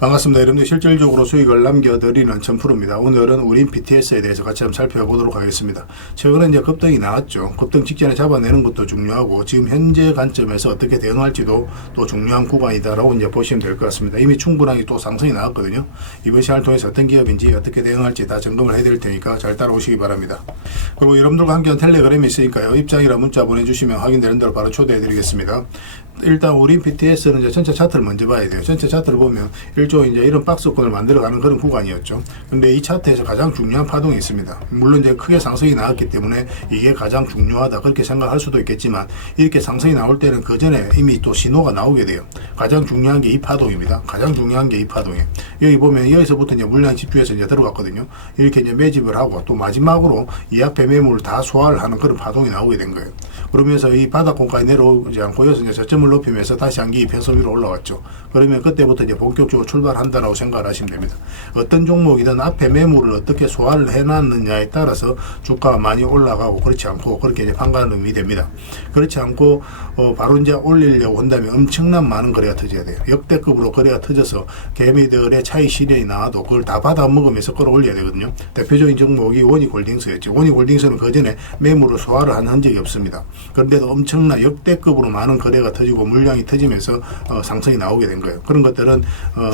반갑습니다. 여러분들 실질적으로 수익을 남겨드리는 천프로입니다. 오늘은 우린 BTS에 대해서 같이 한번 살펴보도록 하겠습니다. 최근에 이제 급등이 나왔죠. 급등 직전에 잡아내는 것도 중요하고 지금 현재 관점에서 어떻게 대응할지도 또 중요한 구간이다라고 이제 보시면 될 것 같습니다. 이미 충분하게 또 상승이 나왔거든요. 이번 시간을 통해서 어떤 기업인지 어떻게 대응할지 다 점검을 해드릴 테니까 잘 따라오시기 바랍니다. 그리고 여러분들과 함께한 텔레그램이 있으니까요. 입장이라 문자 보내주시면 확인되는 대로 바로 초대해드리겠습니다. 일단 우린 BTS는 이제 전체 차트를 먼저 봐야 돼요. 전체 차트를 보면 일종의 이제 이런 박스권을 만들어가는 그런 구간이었죠. 근데 이 차트에서 가장 중요한 파동이 있습니다. 물론 이제 크게 상승이 나왔기 때문에 이게 가장 중요하다 그렇게 생각할 수도 있겠지만 이렇게 상승이 나올 때는 그 전에 이미 또 신호가 나오게 돼요. 가장 중요한 게 이 파동입니다. 가장 중요한 게 이 파동이에요. 여기 보면 여기서부터 이제 물량이 집중해서 이제 들어갔거든요. 이렇게 이제 매집을 하고 또 마지막으로 이 앞에 매물을 다 소화를 하는 그런 파동이 나오게 된 거예요. 그러면서 이 바닥권까지 내려오지 않고 여기서 이제 저점을 높이면서 다시 한기 이평선 위로 올라왔죠. 그러면 그때부터 이제 본격적으로 출발한다라고 생각을 하시면 됩니다. 어떤 종목이든 앞에 매물을 어떻게 소화를 해놨느냐에 따라서 주가가 많이 올라가고 그렇지 않고 그렇게 이제 판가름이 됩니다. 그렇지 않고 바로 이제 올리려고 한다면 엄청난 많은 거래가 터져야 돼요. 역대급으로 거래가 터져서 개미들의 차익 실현이 나와도 그걸 다 받아 먹으면서 끌어올려야 되거든요. 대표적인 종목이 원익홀딩스였죠. 원익홀딩스는 그 전에 매물을 소화를 한 흔적이 없습니다. 그런데도 엄청난 역대급으로 많은 거래가 터지고 물량이 터지면서 상승이 나오게 된 거예요. 그런 것들은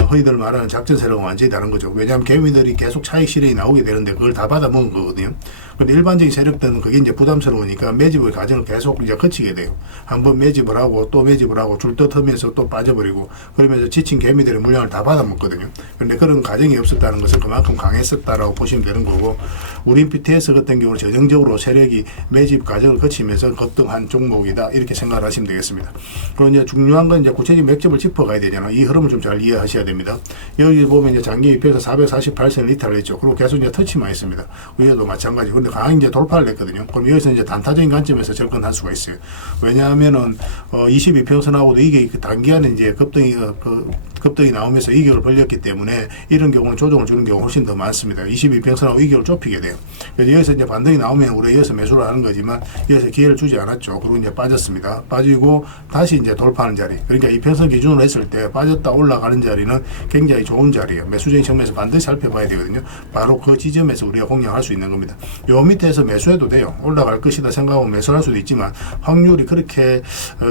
흔히들 말하는 작전 세력은 완전히 다른 거죠. 왜냐하면 개미들이 계속 차익 실현이 나오게 되는데 그걸 다 받아 먹은 거거든요. 근데 일반적인 세력들은 그게 이제 부담스러우니까 매집의 과정을 계속 이제 거치게 돼요. 한번 매집을 하고 또 매집을 하고 줄듯 하면서 또 빠져버리고 그러면서 지친 개미들의 물량을 다 받아 먹거든요. 그런데 그런 과정이 없었다는 것은 그만큼 강했었다라고 보시면 되는 거고 우린 BTS 같은 경우는 전형적으로 세력이 매집 과정을 거치면서 급등한 종목이다 이렇게 생각을 하시면 되겠습니다. 그리고 이제 중요한 건 이제 구체적인 맥점을 짚어가야 되잖아요. 이 흐름을 좀 잘 이해하셔야 됩니다. 여기 보면 이제 장기 입에서 448선 리터를 했죠. 그리고 계속 이제 터치만 있습니다. 위에도 마찬가지. 근데 강하게 이제 돌파를 했거든요. 그럼 여기서 이제 단타적인 관점에서 접근할 수가 있어요. 왜냐하면은 22평선하고도 이게 단기간에 이제 급등이 나오면서 이격을 벌렸기 때문에 이런 경우는 조정을 주는 경우가 훨씬 더 많습니다. 22평선하고 이격을 좁히게 돼요. 그래서 여기서 이제 반등이 나오면 우리가 여기서 매수를 하는 거지만 여기서 기회를 주지 않았죠. 그리고 이제 빠졌습니다. 빠지고 다시 이제 돌파하는 자리. 그러니까 이평선 기준으로 했을 때 빠졌다 올라가는 자리는 굉장히 좋은 자리예요. 매수적인 측면에서 반드시 살펴봐야 되거든요. 바로 그 지점에서 우리가 공략할 수 있는 겁니다. 요 밑에서 매수해도 돼요. 올라갈 것이다 생각하고 매수할 수도 있지만 확률이 그렇게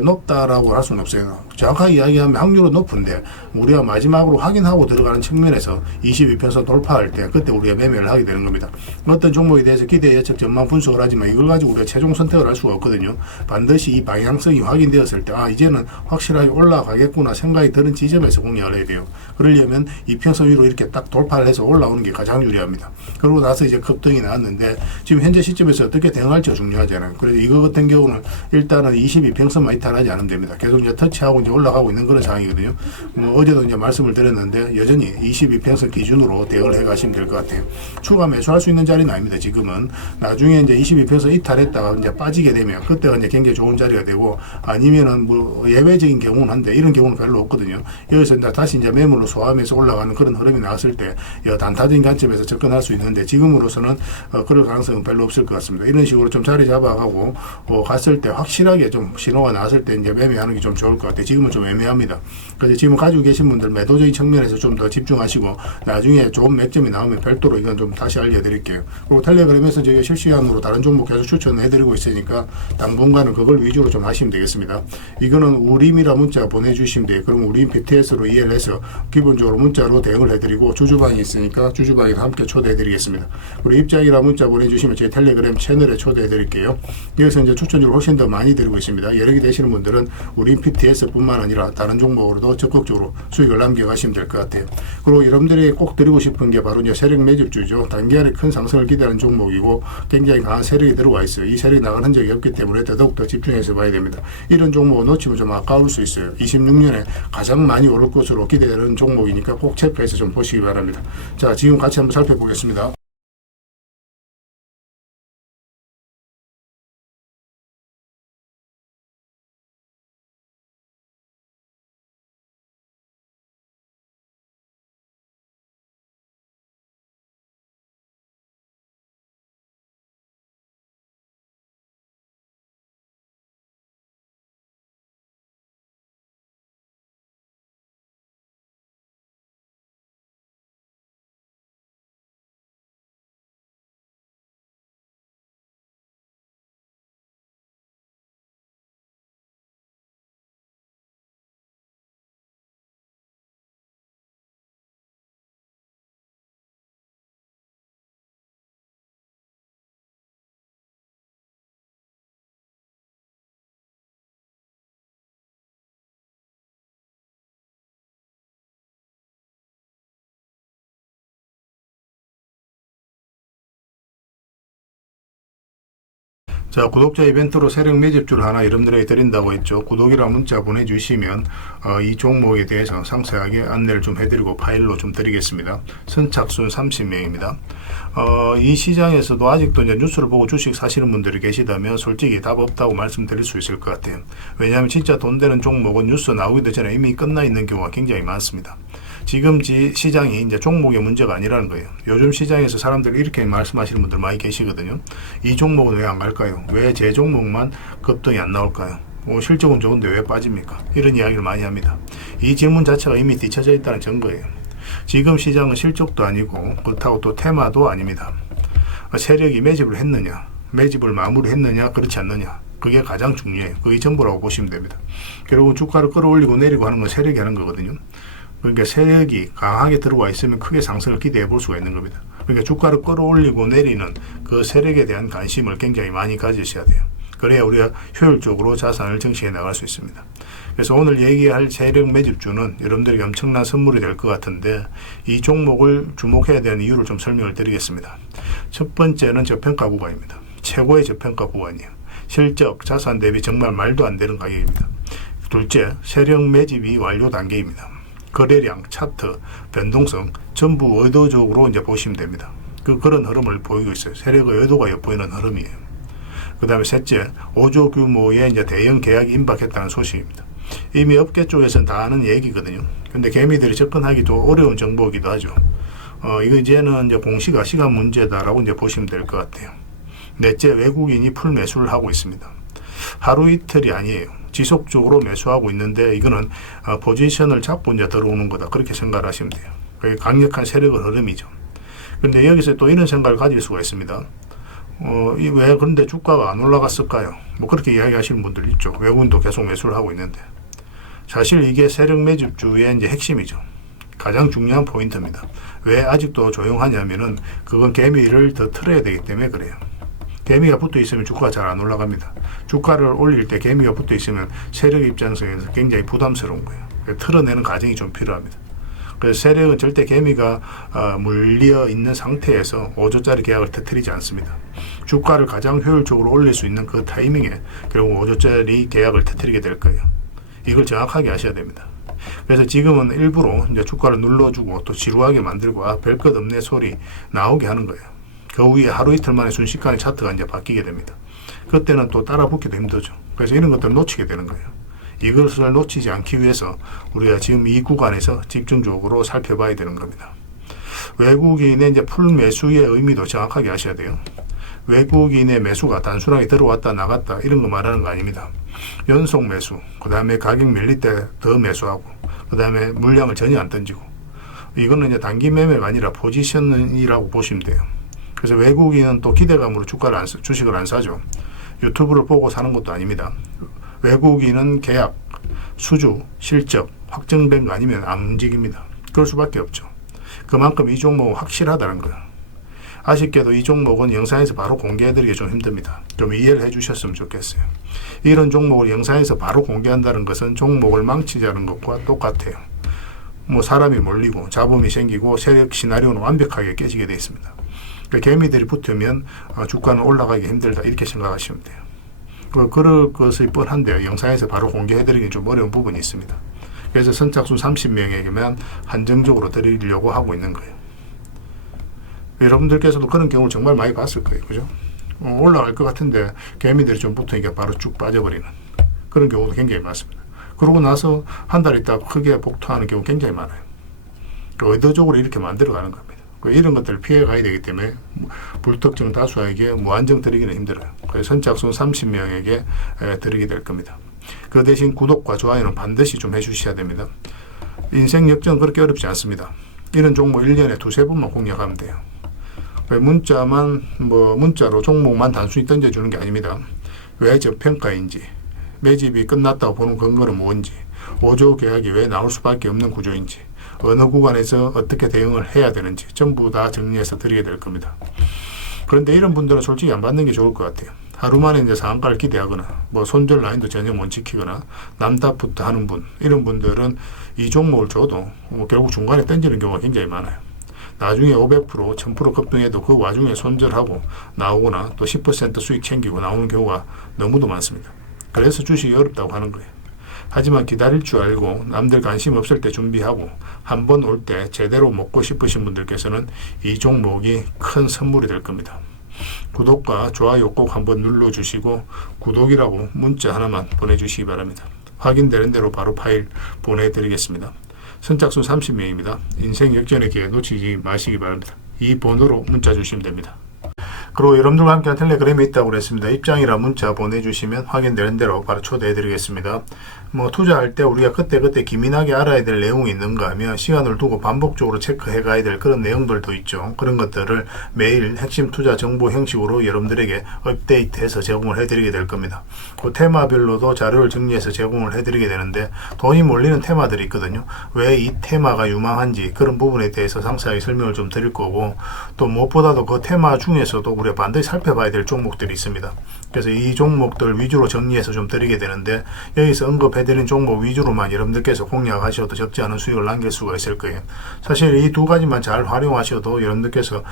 높다라고 할 수는 없어요. 정확하게 이야기하면 확률은 높은데 우리가 마지막으로 확인하고 들어가는 측면에서 22평선 돌파할 때 그때 우리가 매매를 하게 되는 겁니다. 어떤 종목에 대해서 기대 예측 전망 분석을 하지만 이걸 가지고 우리가 최종 선택을 할 수가 없거든요. 반드시 이 방향성이 확인되었을 때 이제는 확실하게 올라가겠구나 생각이 드는 지점에서 공략을 해야 돼요. 그러려면 이평선 위로 이렇게 딱 돌파를 해서 올라오는 게 가장 유리합니다. 그러고 나서 이제 급등이 나왔는데 지금 현재 시점에서 어떻게 대응할지가 중요하잖아요. 그래서 이거 같은 경우는 일단은 22평선만 이탈하지 않으면 됩니다. 계속 이제 터치하고 이제 올라가고 있는 그런 상황이거든요. 어제도 이제 말씀을 드렸는데 여전히 22평선 기준으로 대응을 해 가시면 될 것 같아요. 추가 매수할 수 있는 자리는 아닙니다. 지금은 나중에 이제 22평선 이탈했다가 이제 빠지게 되면 그때가 이제 굉장히 좋은 자리가 되고 아니면은 뭐 예외적인 경우는 한데 이런 경우는 별로 없거든요. 여기서 이제 다시 이제 매물로 소화하면서 올라가는 그런 흐름이 나왔을 때 단타적인 관점에서 접근할 수 있는데 지금으로서는 그럴 가능성은 별로 없을 것 같습니다. 이런 식으로 좀 자리 잡아가고 갔을 때 확실하게 좀 신호가 나왔을 때 이제 매매하는 게 좀 좋을 것 같아요. 지금은 좀 애매합니다. 그래서 지금 가지고 계신 분들 매도적인 측면에서 좀 더 집중하시고 나중에 좋은 맥점이 나오면 별도로 이건 좀 다시 알려드릴게요. 그리고 텔레그램에서 저희가 실시간으로 다른 종목 계속 추천해드리고 있으니까 당분간은 그걸 위주로 좀 하시면 되겠습니다. 이거는 우림이라 문자 보내주시면 돼요. 그럼 우림 BTS로 이해를 해서 기본적으로 문자로 대응을 해드리고 주주방이 있으니까 주주방에 함께 초대해드리겠습니다. 그리고 입장이라 문자 보내주시면 저희 텔레그램 채널에 초대해드릴게요. 여기서 이제 추천주를 훨씬 더 많이 드리고 있습니다. 여러 개 되시는 분들은 우림 BTS뿐만 아니라 다른 종목으로도 적극적으로 수익을 남겨가시면 될 것 같아요. 그리고 여러분들이 꼭 드리고 싶은 게 바로 이제 세력 매집주죠. 단기간에 큰 상승을 기대하는 종목이고 굉장히 강한 세력이 들어와 있어요. 이 세력이 나가는 적이 없기 때문에 더욱더 집중해서 봐야 됩니다. 이런 종목을 놓치면 좀 아까울 수 있어요. 26년에 가장 많이 오를 것으로 기대되는 종목이니까 꼭 체크해서 좀 보시기 바랍니다. 자, 지금 같이 한번 살펴보겠습니다. 자, 구독자 이벤트로 세력 매집주를 하나 여러분들에게 드린다고 했죠. 구독이라 문자 보내주시면 이 종목에 대해서 상세하게 안내를 좀 해드리고 파일로 좀 드리겠습니다. 선착순 30명입니다. 이 시장에서도 아직도 이제 뉴스를 보고 주식 사시는 분들이 계시다면 솔직히 답 없다고 말씀드릴 수 있을 것 같아요. 왜냐하면 진짜 돈 되는 종목은 뉴스 나오기도 전에 이미 끝나 있는 경우가 굉장히 많습니다. 지금 시장이 이제 종목의 문제가 아니라는 거예요. 요즘 시장에서 사람들이 이렇게 말씀하시는 분들 많이 계시거든요. 이 종목은 왜 안 갈까요? 왜 제 종목만 급등이 안 나올까요? 실적은 좋은데 왜 빠집니까? 이런 이야기를 많이 합니다. 이 질문 자체가 이미 뒤쳐져 있다는 증거예요. 지금 시장은 실적도 아니고 그렇다고 또 테마도 아닙니다. 세력이 매집을 했느냐, 매집을 마무리했느냐, 그렇지 않느냐, 그게 가장 중요해요. 그게 전부라고 보시면 됩니다. 결국 주가를 끌어올리고 내리고 하는 건 세력이 하는 거거든요. 그러니까 세력이 강하게 들어와 있으면 크게 상승을 기대해 볼 수가 있는 겁니다. 그러니까 주가를 끌어올리고 내리는 그 세력에 대한 관심을 굉장히 많이 가지셔야 돼요. 그래야 우리가 효율적으로 자산을 정치해 나갈 수 있습니다. 그래서 오늘 얘기할 세력 매집주는 여러분들에게 엄청난 선물이 될 것 같은데 이 종목을 주목해야 되는 이유를 좀 설명을 드리겠습니다. 첫 번째는 저평가 구간입니다. 최고의 저평가 구간이에요. 실적, 자산 대비 정말 말도 안 되는 가격입니다. 둘째, 세력 매집이 완료 단계입니다. 거래량, 차트, 변동성 전부 의도적으로 이제 보시면 됩니다. 그런 흐름을 보이고 있어요. 세력의 의도가 엿보이는 흐름이에요. 그 다음에 셋째, 5조 규모의 이제 대형 계약이 임박했다는 소식입니다. 이미 업계 쪽에서는 다 아는 얘기거든요. 근데 개미들이 접근하기도 어려운 정보이기도 하죠. 이거 이제는 이제 공시가 시간 문제다라고 이제 보시면 될 것 같아요. 넷째, 외국인이 풀 매수를 하고 있습니다. 하루 이틀이 아니에요. 지속적으로 매수하고 있는데 이거는 포지션을 잡고 이제 들어오는 거다. 그렇게 생각을 하시면 돼요. 그게 강력한 세력의 흐름이죠. 그런데 여기서 또 이런 생각을 가질 수가 있습니다. 왜 그런데 주가가 안 올라갔을까요? 뭐 그렇게 이야기하시는 분들 있죠. 외국인도 계속 매수를 하고 있는데. 사실 이게 세력 매집주의 이제 핵심이죠. 가장 중요한 포인트입니다. 왜 아직도 조용하냐면은 그건 개미를 더 틀어야 되기 때문에 그래요. 개미가 붙어 있으면 주가가 잘 안 올라갑니다. 주가를 올릴 때 개미가 붙어 있으면 세력 입장에서 굉장히 부담스러운 거예요. 틀어내는 과정이 좀 필요합니다. 그래서 세력은 절대 개미가 물려 있는 상태에서 5조짜리 계약을 터뜨리지 않습니다. 주가를 가장 효율적으로 올릴 수 있는 그 타이밍에 결국 5조짜리 계약을 터뜨리게 될 거예요. 이걸 정확하게 아셔야 됩니다. 그래서 지금은 일부러 이제 주가를 눌러주고 또 지루하게 만들고 별 것 없네 소리 나오게 하는 거예요. 그 후에 하루 이틀 만에 순식간에 차트가 이제 바뀌게 됩니다. 그때는 또 따라 붙기도 힘들죠. 그래서 이런 것들을 놓치게 되는 거예요. 이것을 놓치지 않기 위해서 우리가 지금 이 구간에서 집중적으로 살펴봐야 되는 겁니다. 외국인의 이제 풀 매수의 의미도 정확하게 아셔야 돼요. 외국인의 매수가 단순하게 들어왔다 나갔다 이런 거 말하는 거 아닙니다. 연속 매수, 그 다음에 가격 밀릴 때 더 매수하고, 그 다음에 물량을 전혀 안 던지고, 이거는 이제 단기 매매가 아니라 포지션이라고 보시면 돼요. 그래서 외국인은 또 기대감으로 주식을 안 사죠. 유튜브를 보고 사는 것도 아닙니다. 외국인은 계약, 수주, 실적 확정된 거 아니면 안 움직입니다. 그럴 수밖에 없죠. 그만큼 이 종목은 확실하다는 거예요. 아쉽게도 이 종목은 영상에서 바로 공개해드리기 좀 힘듭니다. 좀 이해를 해주셨으면 좋겠어요. 이런 종목을 영상에서 바로 공개한다는 것은 종목을 망치자는 것과 똑같아요. 뭐 사람이 몰리고 잡음이 생기고 세력 시나리오는 완벽하게 깨지게 되어 있습니다. 그러니까 개미들이 붙으면 주가는 올라가기 힘들다 이렇게 생각하시면 돼요. 그럴 것이 뻔한데요. 영상에서 바로 공개해드리기 좀 어려운 부분이 있습니다. 그래서 선착순 30명에게만 한정적으로 드리려고 하고 있는 거예요. 여러분들께서도 그런 경우를 정말 많이 봤을 거예요. 그죠? 올라갈 것 같은데 개미들이 좀 붙으니까 바로 쭉 빠져버리는 그런 경우도 굉장히 많습니다. 그러고 나서 한 달 있다 크게 복토하는 경우 굉장히 많아요. 의도적으로 이렇게 만들어가는 겁니다. 이런 것들을 피해 가야 되기 때문에 불특정 다수에게 무한정 드리기는 힘들어요. 그래서 선착순 30명에게 드리게 될 겁니다. 그 대신 구독과 좋아요는 반드시 좀 해주셔야 됩니다. 인생 역전 그렇게 어렵지 않습니다. 이런 종목 1년에 두세 번만 공략하면 돼요. 문자로 종목만 단순히 던져주는 게 아닙니다. 왜 저평가인지, 매집이 끝났다고 보는 근거는 뭔지, 5조 계약이 왜 나올 수밖에 없는 구조인지, 어느 구간에서 어떻게 대응을 해야 되는지 전부 다 정리해서 드리게 될 겁니다. 그런데 이런 분들은 솔직히 안 받는 게 좋을 것 같아요. 하루 만에 이제 상한가를 기대하거나 손절 라인도 전혀 못 지키거나 남답부터 하는 분, 이런 분들은 이 종목을 줘도 결국 중간에 던지는 경우가 굉장히 많아요. 나중에 500%, 1000% 급등해도 그 와중에 손절하고 나오거나 또 10% 수익 챙기고 나오는 경우가 너무도 많습니다. 그래서 주식이 어렵다고 하는 거예요. 하지만 기다릴 줄 알고 남들 관심 없을 때 준비하고 한 번 올 때 제대로 먹고 싶으신 분들께서는 이 종목이 큰 선물이 될 겁니다. 구독과 좋아요 꼭 한번 눌러주시고 구독이라고 문자 하나만 보내주시기 바랍니다. 확인되는 대로 바로 파일 보내드리겠습니다. 선착순 30명입니다. 인생 역전의 기회 놓치지 마시기 바랍니다. 이 번호로 문자 주시면 됩니다. 그리고 여러분들과 함께한 텔레그램이 있다고 그랬습니다. 입장이라 문자 보내주시면 확인되는 대로 바로 초대해드리겠습니다. 투자할 때 우리가 그때그때 기민하게 알아야 될 내용이 있는가 하면 시간을 두고 반복적으로 체크해 가야 될 그런 내용들도 있죠. 그런 것들을 매일 핵심 투자 정보 형식으로 여러분들에게 업데이트해서 제공을 해드리게 될 겁니다. 그 테마별로도 자료를 정리해서 제공을 해드리게 되는데 돈이 몰리는 테마들이 있거든요. 왜 이 테마가 유망한지 그런 부분에 대해서 상세하게 설명을 좀 드릴 거고, 또 무엇보다도 그 테마 중에서도 우리가 반드시 살펴봐야 될 종목들이 있습니다. 그래서 이 종목들 위주로 정리해서 좀 드리게 되는데, 여기서 언급해드린 종목 위주로만 여러분들께서 공략하셔도 적지 않은 수익을 남길 수가 있을 거예요. 사실 이 두 가지만 잘 활용하셔도 여러분들께서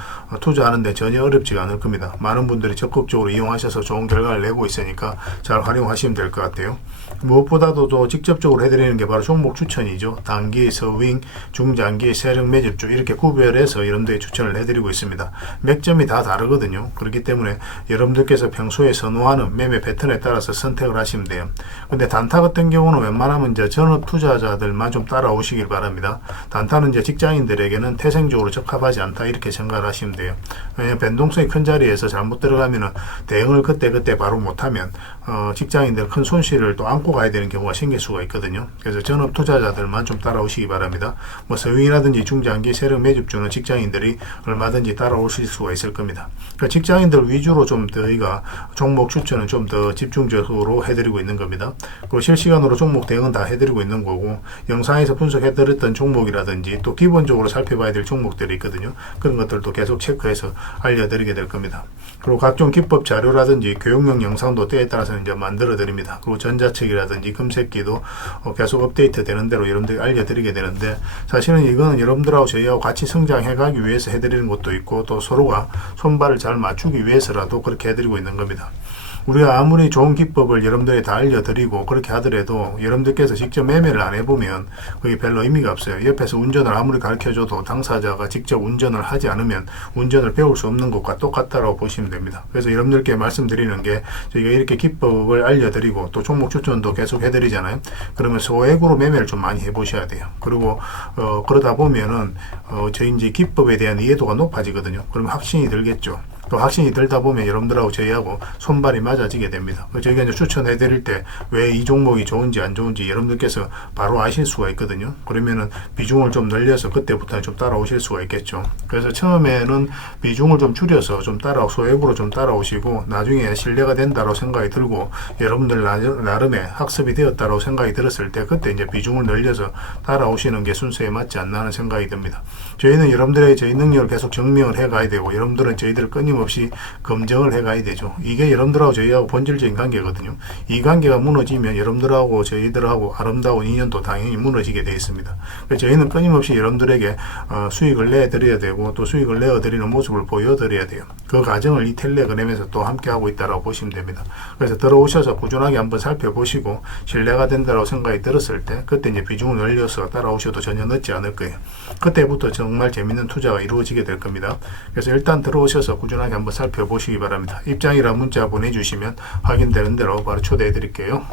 투자하는데 전혀 어렵지가 않을 겁니다. 많은 분들이 적극적으로 이용하셔서 좋은 결과를 내고 있으니까 잘 활용하시면 될 것 같아요. 무엇보다도 또 직접적으로 해드리는 게 바로 종목 추천이죠. 단기, 서윙, 중장기, 세력 매집주 이렇게 구별해서 여러분들이 추천을 해드리고 있습니다. 맥점이 다 다르거든요. 그렇기 때문에 여러분들께서 평소에 선호하는 매매 패턴에 따라서 선택을 하시면 돼요. 근데 단타 같은 경우는 웬만하면 이제 전업 투자자들만 좀 따라오시길 바랍니다. 단타는 이제 직장인들에게는 태생적으로 적합하지 않다 이렇게 생각을 하시면 돼요. 왜냐하면 변동성이 큰 자리에서 잘못 들어가면은 대응을 그때 바로 못하면 직장인들 큰 손실을 또 안고 가야 되는 경우가 생길 수가 있거든요. 그래서 전업 투자자들만 좀 따라오시기 바랍니다. 서윙이라든지 중장기 세력 매집주는 직장인들이 얼마든지 따라오실 수가 있을 겁니다. 그러니까 직장인들 위주로 좀 저희가 종목 추천은 좀 더 집중적으로 해드리고 있는 겁니다. 그리고 실시간으로 종목 대응은 다 해드리고 있는 거고, 영상에서 분석해드렸던 종목이라든지 또 기본적으로 살펴봐야 될 종목들이 있거든요. 그런 것들도 계속 체크해서 알려드리게 될 겁니다. 그리고 각종 기법 자료라든지 교육용 영상도 때에 따라서 이제 만들어 드립니다. 그리고 전자책이라든지 금색기도 계속 업데이트 되는 대로 여러분들이 알려드리게 되는데, 사실은 이거는 여러분들하고 저희하고 같이 성장해 가기 위해서 해드리는 것도 있고, 또 서로가 손발을 잘 맞추기 위해서라도 그렇게 해드리고 있는 겁니다. 우리가 아무리 좋은 기법을 여러분들이 다 알려드리고 그렇게 하더라도 여러분들께서 직접 매매를 안 해보면 그게 별로 의미가 없어요. 옆에서 운전을 아무리 가르쳐줘도 당사자가 직접 운전을 하지 않으면 운전을 배울 수 없는 것과 똑같다고 보시면 됩니다. 그래서 여러분들께 말씀드리는 게, 저희가 이렇게 기법을 알려드리고 또 종목 추천도 계속 해드리잖아요. 그러면 소액으로 매매를 좀 많이 해보셔야 돼요. 그리고 그러다 보면은 저희 이제 기법에 대한 이해도가 높아지거든요. 그러면 확신이 들겠죠. 또 확신이 들다 보면 여러분들하고 저희하고 손발이 맞아지게 됩니다. 저희가 이제 추천해 드릴 때 왜 이 종목이 좋은지 안 좋은지 여러분들께서 바로 아실 수가 있거든요. 그러면은 비중을 좀 늘려서 그때부터 좀 따라오실 수가 있겠죠. 그래서 처음에는 비중을 좀 줄여서 좀 소액으로 좀 따라오시고, 나중에 신뢰가 된다고 생각이 들고 여러분들 나름의 학습이 되었다고 생각이 들었을 때 그때 이제 비중을 늘려서 따라오시는 게 순서에 맞지 않나 하는 생각이 듭니다. 저희는 여러분들의 저희 능력을 계속 증명을 해 가야 되고, 여러분들은 저희들을 끊임없이 검증을 해 가야 되죠. 이게 여러분들하고 저희하고 본질적인 관계거든요. 이 관계가 무너지면 여러분들하고 저희들하고 아름다운 인연도 당연히 무너지게 되어 있습니다. 그래서 저희는 끊임없이 여러분들에게 수익을 내드려야 되고, 또 수익을 내어드리는 모습을 보여드려야 돼요. 그 과정을 이 텔레그램에서 또 함께 하고 있다고 보시면 됩니다. 그래서 들어오셔서 꾸준하게 한번 살펴보시고 신뢰가 된다고 생각이 들었을 때 그때 이제 비중을 늘려서 따라오셔도 전혀 늦지 않을 거예요. 그때부터 정말 재밌는 투자가 이루어지게 될 겁니다. 그래서 일단 들어오셔서 꾸준하게 한번 살펴보시기 바랍니다. 입장이라 문자 보내주시면 확인되는 대로 바로 초대해 드릴게요.